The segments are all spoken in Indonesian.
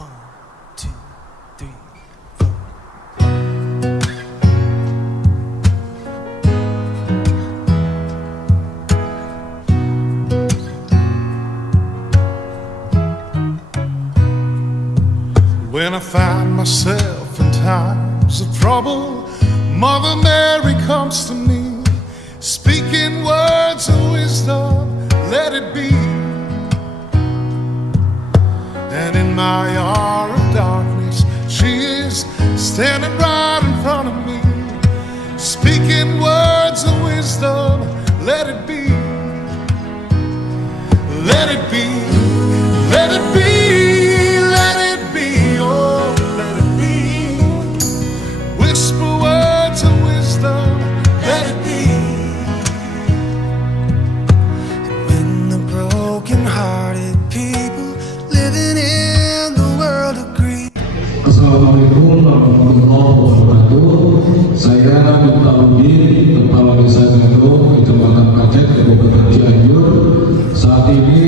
One, two, three, four. When I find myself in times of trouble, Mother Mary comes to me, speaking words of wisdom, let it be. And in my hour of darkness, she is standing right in front of me, speaking words of wisdom, let it be. Let it be, let it be, let it be, oh, let it be. Whisper words of wisdom, let it be. When the broken-hearted people living in the world agree. Assalamualaikum warahmatullahi wabarakatuh. Saya Bupati Kepala Desa Gadog, Kecamatan Pacet, Kabupaten Cianjur. Saat ini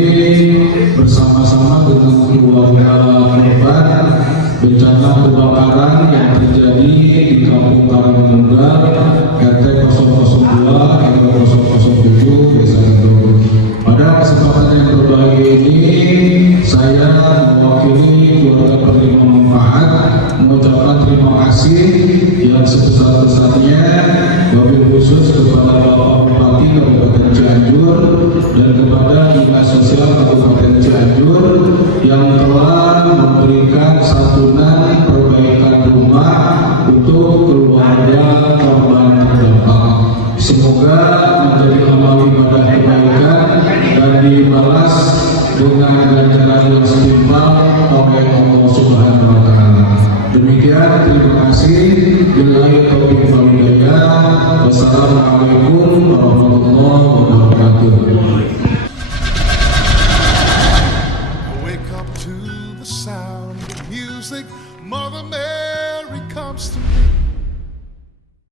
bersama-sama dengan keluarga korban bencana kebakaran yang terjadi di Kampung Karangmuda, RT 002 RW 007 Desa Gadog. Pada kesempatan yang berbahagia ini, saya mewakili keluarga penerima manfaat mengucapkan terima kasih yang sebesar-besarnya wabil khusus kepada Bapak Bupati Kabupaten Cianjur dan kepada Dinas Sosial Cianjur yang telah memberikan santunan perbaikan rumah untuk keluarga korban terdampak. Semoga menjadi amal ibadah kebaikan dan dibalas dengan ganjaran yang setimpal oleh Allah Subhanahu wa Ta'ala. Demikian, terima kasih. Billahi taufiq wal hidayah. Wassalamualaikum warahmatullahi wabarakatuh. Wake up to the sound of music. Mother Mary comes to me.